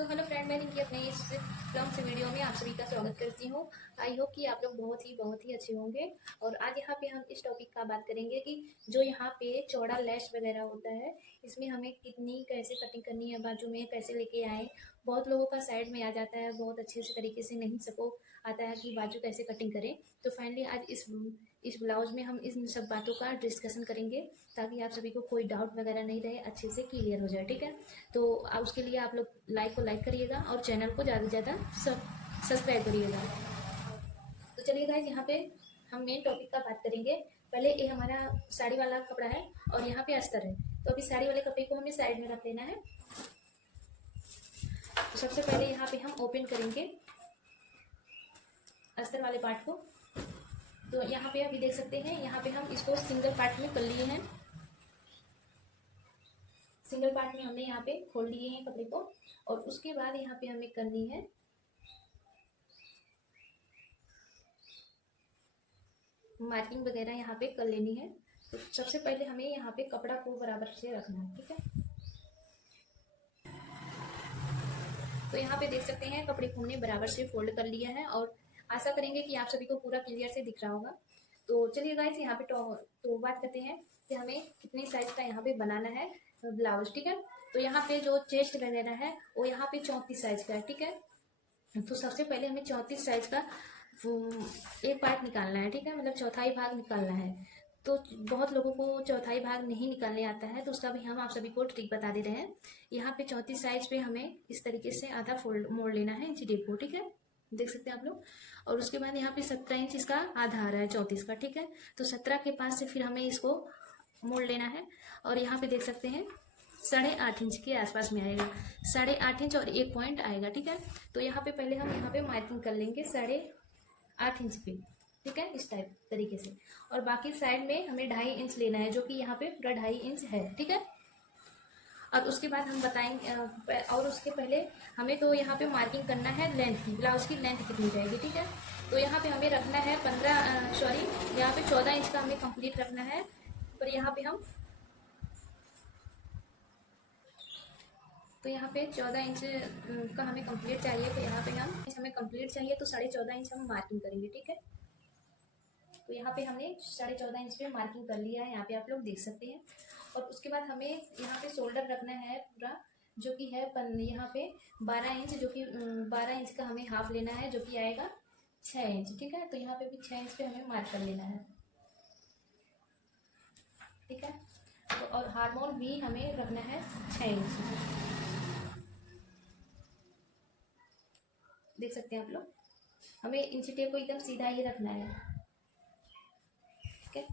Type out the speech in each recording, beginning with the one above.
So hello friend, मैं रिंकी अपने इस लॉन्ग से वीडियो में आप सभी का स्वागत करती हूँ। आई होप कि आप लोग बहुत ही अच्छे होंगे। और आज यहाँ पे हम इस टॉपिक का बात करेंगे कि जो यहाँ पे चौड़ा लैश वगैरह होता है, इसमें हमें कितनी कैसे कटिंग करनी है, बाजू में कैसे लेके आए। बहुत लोगों का साइड में आ जाता है, बहुत अच्छे से तरीके से नहीं सबको आता है कि बाजू कैसे कटिंग करें। तो फाइनली आज इस ब्लाउज में हम इन सब बातों का डिस्कशन करेंगे ताकि आप सभी को कोई डाउट वगैरह नहीं रहे, अच्छे से क्लियर हो जाए। ठीक है, तो उसके लिए आप लोग लाइक करिएगा और चैनल को ज़्यादा से ज़्यादा सब्सक्राइब करिएगा। तो चलिए गाइस, यहाँ पे हम मेन टॉपिक का बात करेंगे। पहले ये हमारा साड़ी वाला कपड़ा है और यहाँ पे अस्तर है। तो अभी साड़ी वाले कपड़े को हमें साइड में रख लेना है। तो सबसे पहले यहाँ पे हम ओपन करेंगे अस्तर वाले पार्ट को। तो यहाँ पे अभी देख सकते हैं, यहाँ पे हम इसको सिंगल पार्ट में कर लिए हैं। सिंगल पार्ट में हमने यहाँ पे खोल लिए हैं कपड़े को। और उसके बाद यहाँ पे हमें करनी है मार्किंग वगैरह, यहाँ पे कर लेनी है। तो सबसे पहले हमें यहाँ पे कपड़ा को बराबर से रखना है। ठीक है, तो यहाँ पे देख सकते हैं कपड़े को हमने बराबर से फोल्ड कर लिया है और आशा करेंगे कि आप सभी को पूरा क्लियर से दिख रहा होगा। तो चलिए गाइस, यहाँ पे तो बात करते हैं कि हमें कितनी साइज का यहाँ पे बनाना है ब्लाउज। ठीक है, तो यहाँ पे जो चेस्ट वगैरह है वो यहाँ पे 34 साइज का है। ठीक है, तो सबसे पहले हमें 34 साइज का एक पार्ट निकालना है। ठीक है, मतलब चौथाई भाग निकालना है। तो बहुत लोगों को चौथाई भाग नहीं निकालने आता है, तो उसका भी हम आप सभी को ट्रिक बता दे रहे हैं। यहाँ पे 34 साइज पे हमें इस तरीके से आधा फोल्ड मोड़ लेना है इंची टेप को। ठीक है, देख सकते हैं आप लोग। और उसके बाद यहाँ पे 17 इंच इसका आधा आ रहा है 34 का। ठीक है, तो 17 के पास से फिर हमें इसको मोड़ लेना है। और यहाँ पे देख सकते हैं 8.5 इंच के आसपास में आएगा, 8.5 इंच और 1 पॉइंट आएगा। ठीक है, तो यहाँ पे पहले हम यहाँ पे मार्किंग कर लेंगे 8.5 इंच पे। ठीक है, इस टाइप तरीके से। और बाकी साइड में हमें 2.5 इंच लेना है, जो कि यहाँ पे पूरा 2.5 इंच है। ठीक है, और उसके बाद हम बताएंगे, और उसके पहले हमें तो यहाँ पे मार्किंग करना है लेंथ की, ब्लाउज की लेंथ कितनी रहेगी। ठीक है, तो यहाँ पे हमें रखना है 14 इंच का हमें कंप्लीट रखना है। पर यहाँ पे हम तो यहाँ पे 14 इंच का हमें कंप्लीट चाहिए। तो यहाँ पे हमें कंप्लीट चाहिए, तो 14.5 इंच हम मार्किंग करेंगे। ठीक है, तो यहाँ पे हमने 14.5 इंच पे मार्किंग कर लिया है, यहाँ पे आप लोग देख सकते हैं। और उसके बाद हमें यहाँ पे शोल्डर रखना है पूरा, जो कि है यहाँ पे 12 इंच, जो कि 12 इंच का हमें हाफ लेना है, जो कि आएगा 6 इंच। ठीक है, तो यहाँ पे भी 6 इंच पे हमें मार्क कर लेना है। ठीक है, तो और हार्मोन भी हमें रखना है 6 इंच। देख सकते हैं आप लोग, हमें इंची टेप को एकदम सीधा ही रखना है। ठीक है,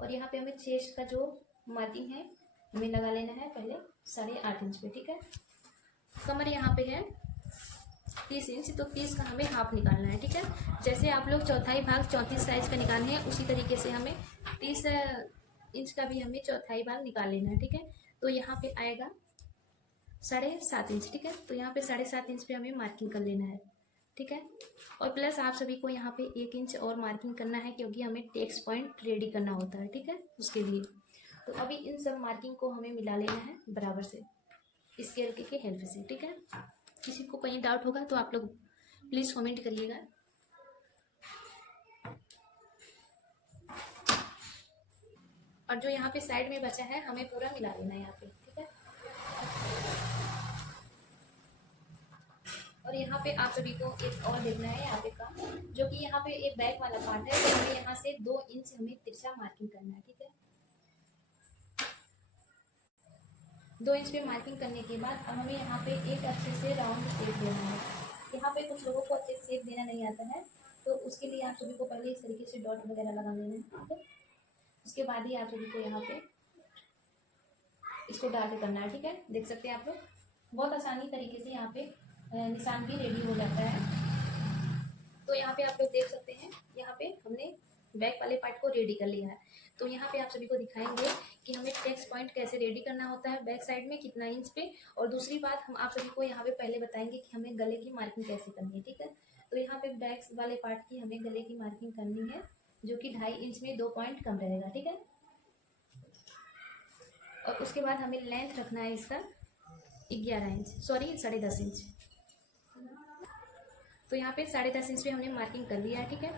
और यहाँ पे हमें चेस्ट का जो मार्किंग है हमें लगा लेना है पहले 8.5 इंच पे। ठीक है, कमर यहाँ पे है 30 इंच, तो 30 का हमें हाफ निकालना है। ठीक है, जैसे आप लोग चौथाई भाग 34 साइज का निकालने हैं, उसी तरीके से हमें 30 इंच का भी हमें चौथाई भाग निकाल लेना है। ठीक है, तो यहाँ पे आएगा 7.5 इंच। ठीक है, तो यहाँ पे 7.5 इंच पे हमें मार्किंग कर लेना है। ठीक है, और प्लस आप सभी को यहाँ पे 1 इंच और मार्किंग करना है, क्योंकि हमें टेक्स्ट पॉइंट रेडी करना होता है। ठीक है, उसके लिए तो अभी इन सब मार्किंग को हमें मिला लेना है बराबर से स्केल के हेल्प से। ठीक है, किसी को कहीं डाउट होगा तो आप लोग प्लीज कमेंट करिएगा। और जो यहाँ पे साइड में बचा है हमें पूरा मिला लेना है यहाँ पे। ठीक है, और यहाँ पे आप सभी को एक और देखना है यहाँ पे का, जो कि यहाँ पे एक बैक वाला पार्ट है, तो हमें यहाँ से 2 इंच हमें तिरछा मार्किंग करना है। ठीक है, 2 इंच पे मार्किंग करने के बाद अब हमें यहाँ पे एक अच्छे से राउंड शेप देना है। यहाँ पे कुछ लोगों को अच्छे शेप देना नहीं आता है, तो उसके लिए आप सभी को पहले इस तरीके से डॉट वगैरह लगा लेना है। ठीक है, उसके बाद ही आप सभी को यहाँ पे इसको डार्क करना है। ठीक है, देख सकते हैं आप लोग, बहुत आसानी तरीके से यहाँ पे निशान भी रेडी हो जाता है। तो यहाँ पे आप लोग देख सकते हैं, यहाँ पे हमने बैक वाले पार्ट को रेडी कर लिया है। तो यहाँ पे आप सभी को दिखाएंगे कि हमें टेक्स्ट पॉइंट कैसे रेडी करना होता है बैक साइड में, कितना इंच पे। और दूसरी बात, हम आप सभी को यहाँ पे पहले बताएंगे कि हमें गले की मार्किंग कैसे करनी है। ठीक है, तो यहाँ पे बैक वाले पार्ट की हमें गले की मार्किंग करनी है, जो कि 2.5 इंच में 2 पॉइंट कम रहेगा। ठीक है, और उसके बाद हमें लेंथ रखना है इसका 11 इंच, सॉरी 10.5 इंच। तो यहाँ पे 10.5 इंच पे हमने मार्किंग कर लिया है, ठीक है।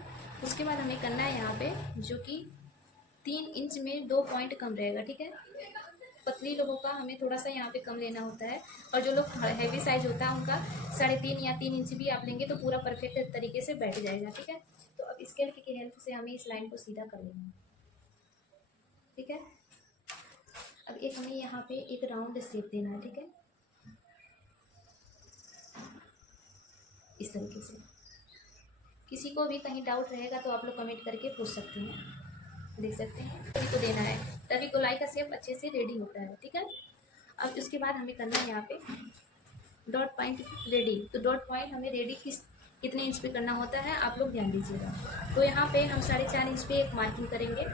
उसके बाद हमें करना है यहाँ पे जो कि 3 इंच में 2 पॉइंट कम रहेगा, ठीक है। पतली लोगों का हमें थोड़ा सा यहाँ पे कम लेना होता है, और जो लोग हैवी साइज होता है उनका 3.5 या 3 इंच भी आप लेंगे तो पूरा परफेक्ट तरीके से बैठ जाएगा, ठीक है। तो अब स्केल की हेल्प से हमें इस लाइन को सीधा कर लेना है, ठीक है। अब एक हमें यहाँ पे एक राउंड शेप देना है, ठीक है, इस तरीके से। किसी को भी कहीं डाउट रहेगा तो आप लोग कमेंट करके पूछ सकते हैं, देख सकते हैं। तभी तो देना है, तभी गोलाई का शेप अच्छे से रेडी होता है, ठीक है। अब उसके बाद हमें करना है यहाँ पे डॉट पॉइंट रेडी। तो डॉट पॉइंट हमें रेडी कितने इंच पे करना होता है आप लोग ध्यान दीजिएगा। तो यहाँ पे हम 4.5 इंच पे एक मार्किंग करेंगे,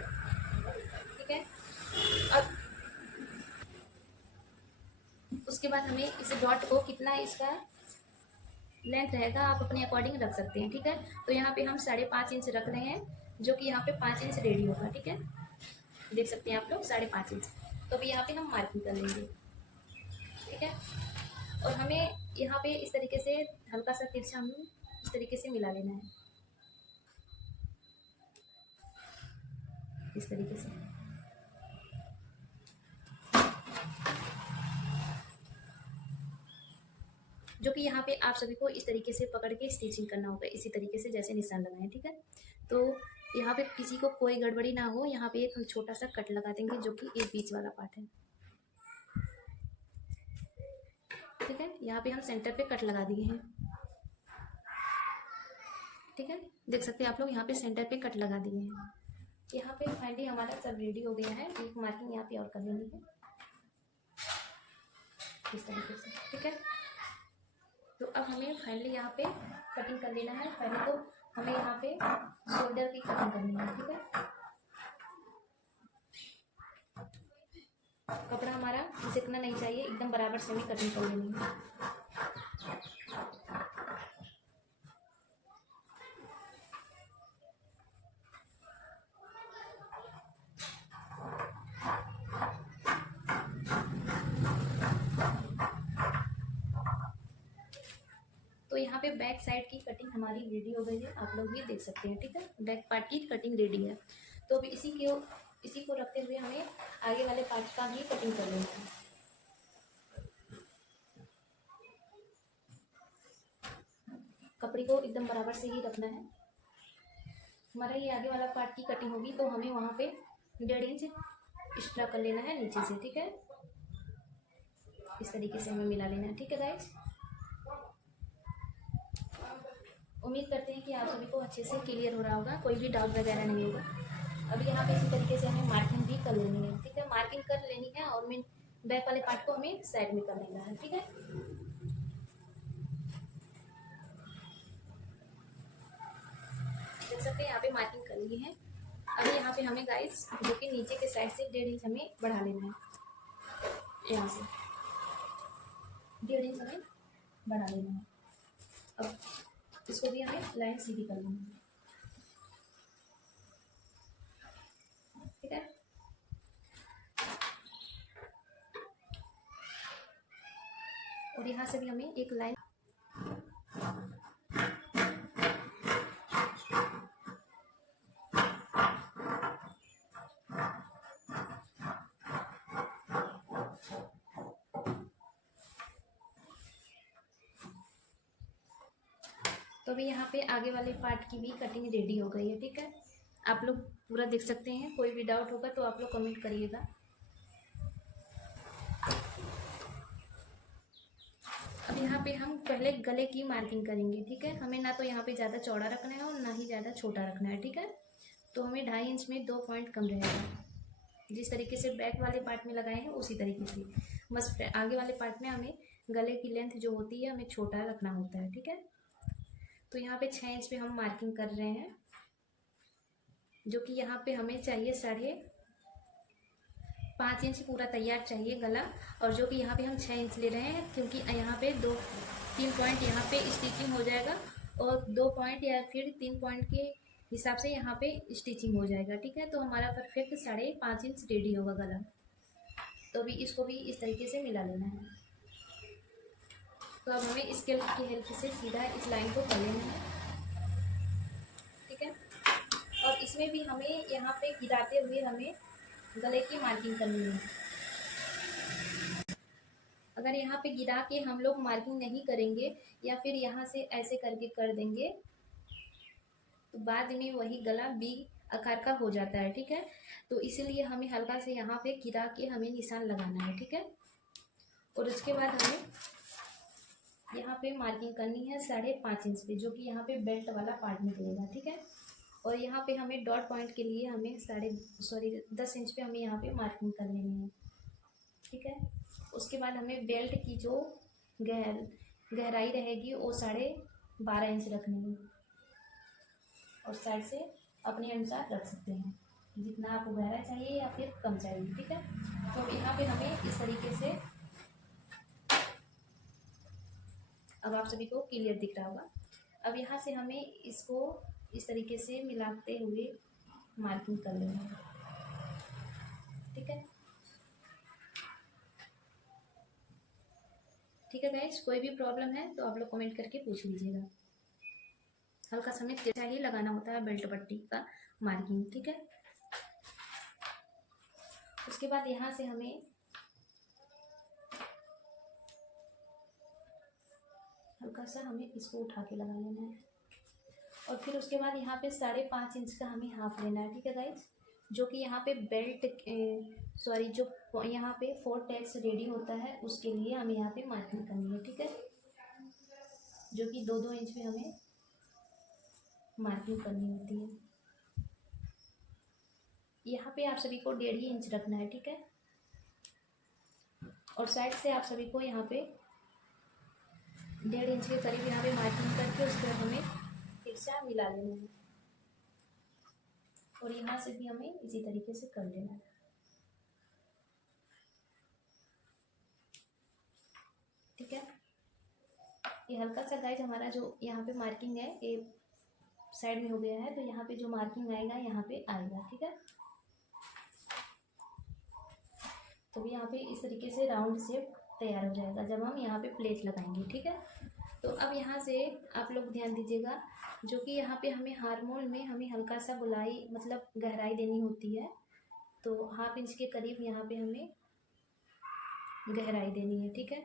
ठीक है। अब उसके बाद हमें इस डॉट को कितना इसका लेंथ रहेगा आप अपने अकॉर्डिंग रख सकते हैं, ठीक है। तो यहाँ पे हम 5.5 इंच रख रहे हैं, जो कि यहाँ पे 5 इंच रेडी होगा, ठीक है। देख सकते हैं आप लोग 5.5 इंच। तो अभी यहाँ पे हम मार्किंग कर लेंगे, ठीक है। और हमें यहाँ पे इस तरीके से हल्का सा तिरछा हमें इस तरीके से मिला लेना है, इस तरीके से। जो कि यहाँ पे आप सभी को इस तरीके से पकड़ के स्टिचिंग करना होगा, इसी तरीके से जैसे निशान लगाएं, ठीक है। तो यहाँ पे किसी को कोई गड़बड़ी ना हो, यहाँ पे एक हम छोटा सा कट लगा देंगे जो कि एक बीच वाला पार्ट है, ठीक है। यहाँ पे हम सेंटर पे कट लगा दिए हैं, ठीक है। देख सकते हैं आप लोग यहाँ पे सेंटर पे कट लगा दिए हैं। यहाँ पे फाइनली हमारा सब रेडी हो गया है। एक मार्किंग यहाँ पे और कर लेनी है इस तरीके से, ठीक है। तो अब हमें फाइनली यहाँ पे कटिंग कर लेना है। पहले तो हमें यहाँ पे शोल्डर की कटिंग करनी है, ठीक है। कपड़ा हमारा सिकना नहीं चाहिए, एकदम बराबर से हमें कटिंग कर लेनी है। तो यहाँ पे बैक साइड की कटिंग हमारी रेडी हो गई है, आप लोग भी देख सकते हैं, ठीक है। बैक पार्ट की कटिंग रेडी है। तो अभी इसी को रखते हुए हमें आगे वाले पार्ट का भी कटिंग कर लेना है। कपड़े को एकदम बराबर से ही रखना है। हमारा ये आगे वाला पार्ट की कटिंग होगी तो हमें वहाँ पे 1.5 इंच एक्स्ट्रा कर लेना है नीचे से, ठीक है। इस तरीके से हमें मिला लेना है, ठीक है गाइस। उम्मीद करते हैं कि आप सभी को अच्छे से क्लियर हो रहा होगा, कोई भी डाउट वगैरह नहीं होगा। अभी यहाँ पे इसी तरीके से हमें मार्किंग भी कर लेनी है, ठीक है। मार्किंग कर लेनी है और मेन बैक वाले पार्ट को हमें साइड में कर लेना है, ठीक है। देख सकते हैं यहाँ पे मार्किंग कर ली है। अभी यहाँ पे हमें गाइस जो कि नीचे के साइड से 1.5 इंच हमें बढ़ा लेना है, यहाँ से 1.5 इंच हमें बढ़ा लेना है। अब इसको भी हमें लाइन सीधी कर लेनी है, ठीक है। और यहाँ से भी हमें एक लाइन तो अभी यहाँ पे आगे वाले पार्ट की भी कटिंग रेडी हो गई है, ठीक है। आप लोग पूरा देख सकते हैं, कोई भी डाउट होगा तो आप लोग कमेंट करिएगा। अब यहाँ पे हम पहले गले की मार्किंग करेंगे, ठीक है। हमें ना तो यहाँ पे ज़्यादा चौड़ा रखना है और ना ही ज़्यादा छोटा रखना है, ठीक है। तो हमें 2.5 इंच में 2 पॉइंट कम रहेगा, जिस तरीके से बैक वाले पार्ट में लगाए हैं उसी तरीके से। बस आगे वाले पार्ट में हमें गले की लेंथ जो होती है हमें छोटा रखना होता है, ठीक है। तो यहाँ पे 6 इंच पे हम मार्किंग कर रहे हैं, जो कि यहाँ पे हमें चाहिए 5.5 इंच पूरा तैयार चाहिए गला। और जो कि यहाँ पे हम 6 इंच ले रहे हैं, क्योंकि यहाँ पे 3 पॉइंट यहाँ पे स्टिचिंग हो जाएगा और 2 पॉइंट या फिर 3 पॉइंट के हिसाब से यहाँ पे स्टिचिंग हो जाएगा, ठीक है। तो हमारा परफेक्ट 5.5 इंच रेडी होगा गला। तो अभी इसको भी इस तरीके से मिला लेना है। तो अब हमें स्केल की हेल्प से सीधा इस लाइन को कर लेना है, ठीक है। और इसमें भी हमें यहाँ पे गिराते हुए हमें गले की मार्किंग करनी है। अगर यहाँ पे गिरा के हम लोग मार्किंग नहीं करेंगे या फिर यहाँ से ऐसे करके कर देंगे तो बाद में वही गला बी आकार का हो जाता है, ठीक है। तो इसीलिए हमें हल्का से यहाँ पे गिरा के हमें निशान लगाना है, ठीक है। और उसके बाद हमें यहाँ पे मार्किंग करनी है 5.5 इंच पे, जो कि यहाँ पे बेल्ट वाला पार्ट निकलेगा, ठीक है। और यहाँ पे हमें डॉट पॉइंट के लिए हमें 10 इंच पे हमें यहाँ पे मार्किंग कर लेनी है, ठीक है। उसके बाद हमें बेल्ट की जो गहराई रहेगी वो 12.5 इंच रखनी है। और साइड से अपने अनुसार रख सकते हैं, जितना आपको गहरा चाहिए या फिर कम चाहिए, ठीक है। तो यहाँ पे हमें इस तरीके से, अब आप सभी को क्लियर दिख रहा होगा। अब यहाँ से हमें इसको इस तरीके से मिलाते हुए मार्किंग कर लेना है, ठीक है। ठीक है गाइस, कोई भी प्रॉब्लम है तो आप लोग कमेंट करके पूछ लीजिएगा। हल्का समय जैसा ही लगाना होता है बेल्ट पट्टी का मार्किंग, ठीक है। उसके बाद यहाँ से हमें हल्का सा इसको उठा के लगा लेना है। और फिर उसके बाद यहाँ पे 5.5 इंच का हमें हाफ लेना है, ठीक है गाइज। जो कि यहाँ पे बेल्ट जो यहाँ पे 4 टैक्स रेडी होता है उसके लिए हमें यहाँ पे मार्किंग करनी है, ठीक है। जो कि 2-2 इंच पे हमें मार्किंग करनी होती है। यहाँ पे आप सभी को 1.5 इंच रखना है, ठीक है। और साइड से आप सभी को यहाँ पे 1.5 इंच के करीब यहाँ पे मार्किंग करके उसके बाद हमें फिर से मिला लेना है। और यहाँ से भी हमें इसी तरीके से कर लेना है, ठीक है। ये हल्का सा गाइज हमारा जो यहाँ पे मार्किंग है ये साइड में हो गया है, तो यहाँ पे जो मार्किंग आएगा यहाँ पे आएगा, ठीक है। तो यहाँ पे इस तरीके से राउंड शेप तैयार हो जाएगा जब हम यहाँ पे प्लेट लगाएंगे, ठीक है। तो अब यहाँ से आप लोग ध्यान दीजिएगा, जो कि यहाँ पे हमें हार्मोल में हमें हल्का सा गोलाई मतलब गहराई देनी होती है। तो 1/2 इंच के करीब यहाँ पे हमें गहराई देनी है, ठीक है।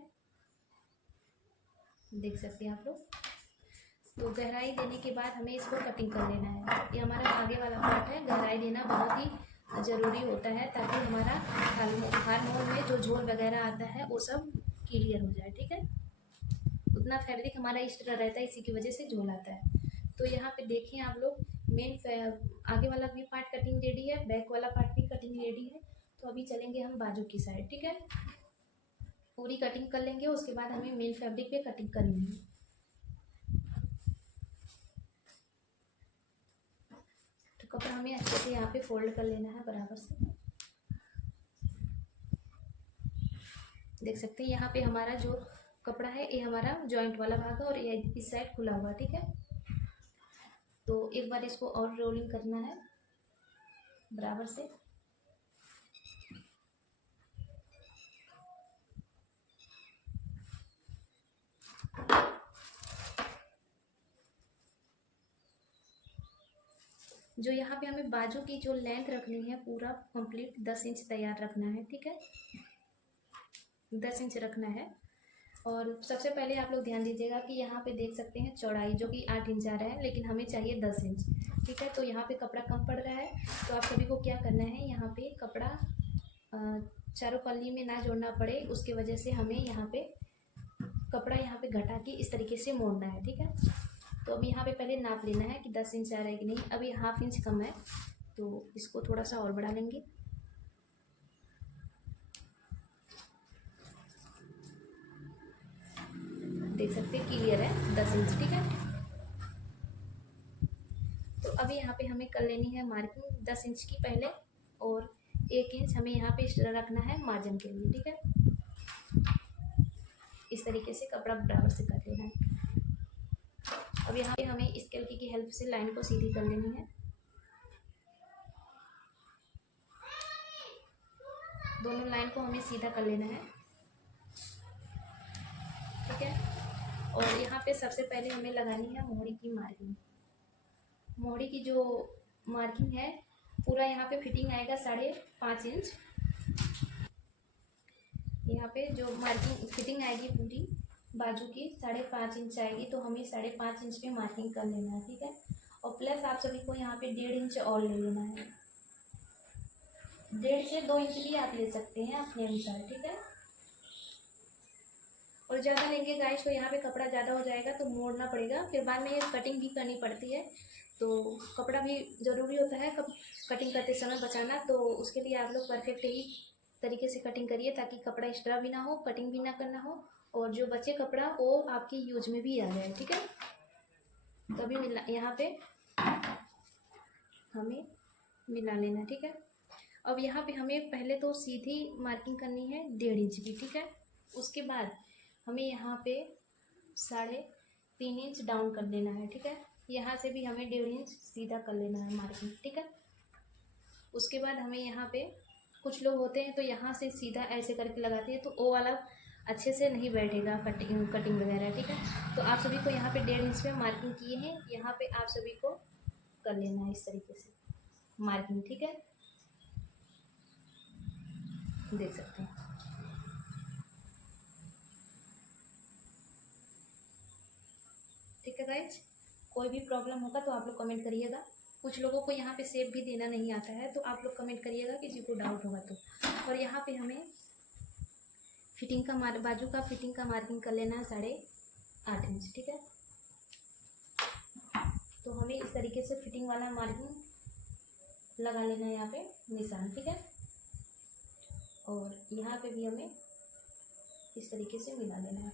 देख सकते हैं आप लोग। तो गहराई देने के बाद हमें इसको कटिंग कर लेना है। ये हमारा आगे वाला पार्ट है, गहराई देना बहुत ही ज़रूरी होता है ताकि हमारा हार्मोल में जो झोल वगैरह आता है वो सब क्लियर हो जाए, ठीक है। उतना फैब्रिक हमारा इस तरह रहता है, इसी की वजह से झोल आता है। तो यहाँ पे देखिए आप लोग, आगे वाला भी पार्ट कटिंग रेडी है, बैक वाला पार्ट भी कटिंग रेडी है। तो अभी चलेंगे हम बाजू की साइड, ठीक है। पूरी कटिंग कर लेंगे, उसके बाद हमें मेन फैब्रिक पे कटिंग करनी है। तो कपड़ा हमें अच्छे से यहाँ पे फोल्ड कर लेना है बराबर से। देख सकते हैं यहाँ पे हमारा जो कपड़ा है ये हमारा जॉइंट वाला भाग है और ये इस साइड खुला हुआ, ठीक है। तो एक बार इसको और रोलिंग करना है बराबर से। जो यहाँ पे हमें बाजू की जो लेंथ रखनी है पूरा कंप्लीट 10 इंच तैयार रखना है, ठीक है। 10 इंच रखना है। और सबसे पहले आप लोग ध्यान दीजिएगा कि यहाँ पे देख सकते हैं चौड़ाई जो कि 8 इंच आ रहा है, लेकिन हमें चाहिए 10 इंच, ठीक है। तो यहाँ पे कपड़ा कम पड़ रहा है, तो आप सभी को क्या करना है, यहाँ पे कपड़ा चारों पल्ली में ना जोड़ना पड़े, उसके वजह से हमें यहाँ पे कपड़ा यहाँ पे घटा के इस तरीके से मोड़ना है, ठीक है। तो अब यहाँ पे पहले नाप लेना है कि 10 इंच आ रहा है कि नहीं। अभी 1/2 इंच कम है, तो इसको थोड़ा सा और बढ़ा लेंगे। देख सकते हैं क्लियर है 10 इंच, ठीक है। तो अभी यहाँ पे हमें कर लेनी है मार्किंग 10 इंच की पहले, और 1 इंच हमें यहाँ पे रखना है मार्जिन के लिए, ठीक है। इस तरीके से कपड़ा बराबर से कर लेना है। अब यहाँ पे हमें स्केल की हेल्प से लाइन को सीधी कर लेनी है। दोनों लाइन को हमें सीधा कर लेना है, ठीक है। और यहाँ पे सबसे पहले हमें लगानी है मोहरी की मार्किंग। मोहरी की जो मार्किंग है पूरा यहाँ पे फिटिंग आएगा 5.5 इंच। यहाँ पे जो मार्किंग फिटिंग आएगी पूरी बाजू की 5.5 इंच आएगी, तो हमें 5.5 इंच पे मार्किंग कर लेना है, ठीक है। और प्लस आप सभी को यहाँ पे 1.5 इंच और ले लेना है। 1.5 से 2 इंच भी आप ले सकते हैं अपने अनुसार, ठीक है। और ज़्यादा लेंगे गाइस तो यहाँ पे कपड़ा ज़्यादा हो जाएगा तो मोड़ना पड़ेगा, फिर बाद में कटिंग भी करनी पड़ती है, तो कपड़ा भी ज़रूरी होता है कटिंग करते समय बचाना। तो उसके लिए आप लोग परफेक्ट ही तरीके से कटिंग करिए ताकि कपड़ा एक्स्ट्रा भी ना हो, कटिंग भी ना करना हो, और जो बचे कपड़ा वो आपकी यूज में भी आ जाए, ठीक है। तो अभी मिला यहाँ पे हमें मिला लेना, ठीक है। अब यहाँ पे हमें पहले तो सीधी मार्किंग करनी है 1.5 इंच की, ठीक है। उसके बाद हमें यहाँ पे 3.5 इंच डाउन कर लेना है, ठीक है। यहाँ से भी हमें 1.5 इंच सीधा कर लेना है मार्किंग, ठीक है। उसके बाद हमें यहाँ पे कुछ लोग होते हैं तो यहाँ से सीधा ऐसे करके लगाते हैं, तो वो वाला अच्छे से नहीं बैठेगा कटिंग वगैरह, ठीक है। तो आप सभी को यहाँ पे 1.5 इंच पे मार्किंग किए हैं, यहाँ पे आप सभी को कर लेना है इस तरीके से मार्किंग, ठीक है। देख सकते हैं, ठीक है गाइज। कोई भी प्रॉब्लम होगा तो आप लोग कमेंट करिएगा। कुछ लोगों को यहाँ पे शेप भी देना नहीं आता है, तो आप लोग कमेंट करिएगा किसी को डाउट होगा तो। और यहाँ पे हमें फिटिंग का बाजू का फिटिंग का मार्किंग कर लेना है 8.5 इंच, ठीक है। तो हमें इस तरीके से फिटिंग वाला मार्किंग लगा लेना है यहाँ पे निशान, ठीक है। और यहाँ पे भी हमें इस तरीके से मिला लेना है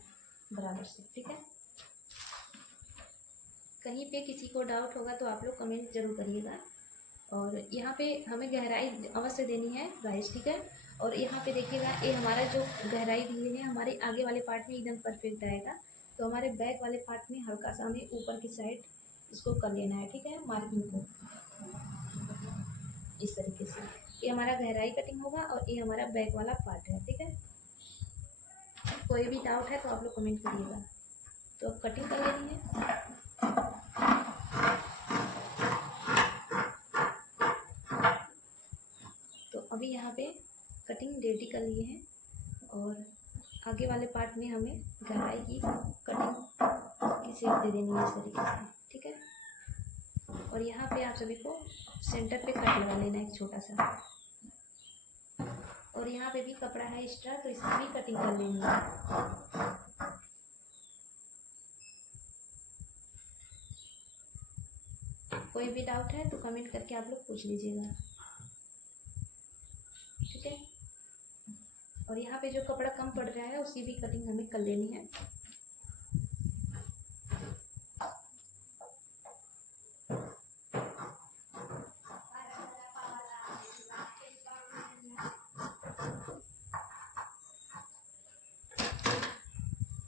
बराबर से, ठीक है। कहीं पे किसी को डाउट होगा तो आप लोग कमेंट जरूर करिएगा। और यहाँ पे हमें गहराई अवश्य देनी है गाइस, ठीक है। और यहाँ पे देखिएगा ये हमारा जो गहराई दी है हमारे आगे वाले पार्ट में एकदम परफेक्ट आएगा, तो हमारे बैक वाले पार्ट में हल्का सा हमें ऊपर की साइड इसको कर लेना है, ठीक है, मार्किंग को इस तरीके से। ये हमारा गहराई कटिंग होगा और ये हमारा बैक वाला पार्ट है, ठीक है। कोई भी डाउट है तो आप लोग कमेंट करिएगा। तो अब कटिंग कर लेनी है। तो अभी यहाँ पे कटिंग रेडी कर लिए हैं और आगे वाले पार्ट में हमें गहराई की कटिंग की शेप दे देनी है इस तरीके से, ठीक है। और यहाँ पे आप सभी को सेंटर पे कट लगा लेना है एक छोटा सा, और यहाँ पे भी कपड़ा है एक्स्ट्रा तो इसकी भी कटिंग कर लेनी है। कोई भी डाउट है तो कमेंट करके आप लोग पूछ लीजिएगा, ठीक है। और यहाँ पे जो कपड़ा कम पड़ रहा है उसकी भी कटिंग हमें कर लेनी है।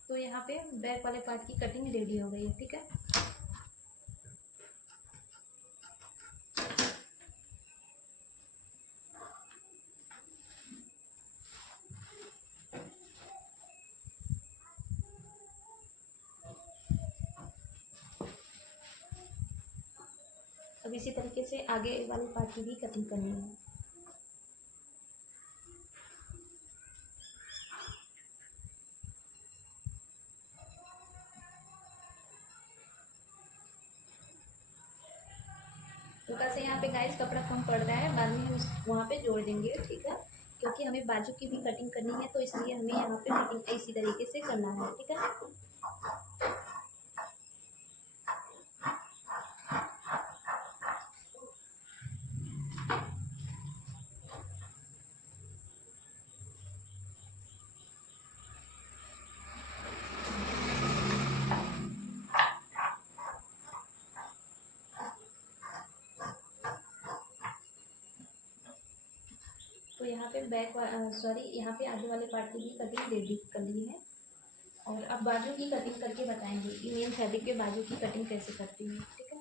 तो यहाँ पे बैक वाले पार्ट की कटिंग रेडी हो गई है, ठीक है। अब इसी तरीके से आगे वाले पार्ट की भी कटिंग करनी है। तो कैसे यहाँ पे गाइस कपड़ा कम पड़ रहा है, बाद में हम वहाँ पे जोड़ देंगे, ठीक है। क्योंकि हमें बाजू की भी कटिंग करनी है तो इसलिए हमें यहाँ पे कटिंग इसी तरीके से करना है, ठीक है। तो यहाँ पे यहाँ पे आगे वाले पार्ट की भी कटिंग रेडी कर ली है। और अब बाजू की कटिंग करके बताएंगे कि मेन फैब्रिक पे बाजू की कटिंग कैसे करती है, ठीक है।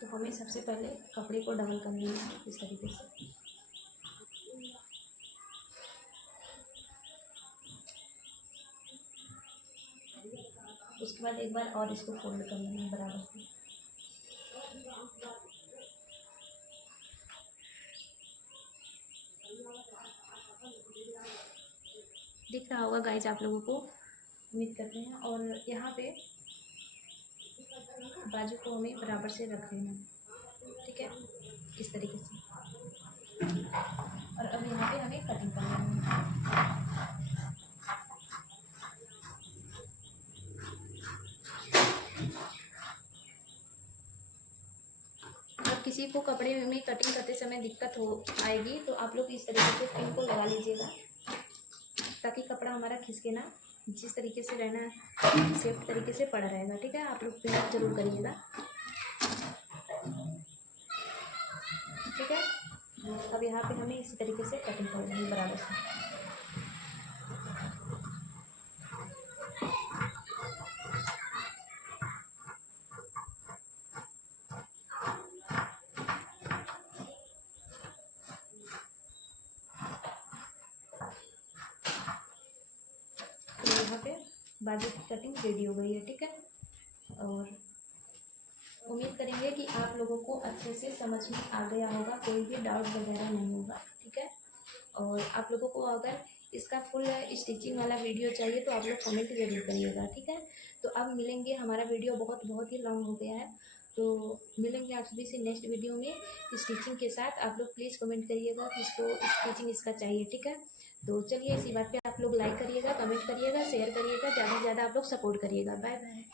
तो हमें सबसे पहले कपड़े को डबल कर लेना है इस तरीके से। उसके बाद एक बार और इसको फोल्ड कर लेना है बराबर से। दिख रहा होगा गाइस आप लोगों को, उम्मीद करते हैं। और यहाँ पे बाजू को हमें बराबर से रख लेना है, ठीक है, इस तरीके से। और अब यहाँ पे हमें कटिंग करना है। अब किसी को कपड़े में कटिंग करते समय दिक्कत हो आएगी तो आप लोग इस तरीके से पिन को लगा लीजिएगा, ताकि कपड़ा हमारा खिसके ना, जिस तरीके से रहना सेफ तरीके से पड़ा रहेगा, ठीक है। आप लोग पिन जरूर करिएगा, ठीक है। अब यहाँ पे हमें इसी तरीके से कटिंग कर लेंगे बराबर से। तो यहाँ पे बाजू की कटिंग रेडी हो गई है, ठीक है। और उम्मीद करेंगे कि आप लोगों को अच्छे से समझ में आ गया होगा, कोई भी डाउट वगैरह नहीं होगा, ठीक है। और आप लोगों को अगर इसका फुल स्टिचिंग वाला वीडियो चाहिए तो आप लोग कमेंट जरूर करिएगा, ठीक है। तो अब मिलेंगे, हमारा वीडियो बहुत ही लॉन्ग हो गया है, तो मिलेंगे आप सभी से नेक्स्ट वीडियो में स्टिचिंग के साथ। आप लोग प्लीज़ कमेंट करिएगा कि इसको स्टिचिंग इसका चाहिए, ठीक है। तो चलिए, इसी बात पे आप लोग लाइक करिएगा, कमेंट करिएगा, शेयर करिएगा, ज़्यादा से ज़्यादा आप लोग सपोर्ट करिएगा। Bye bye.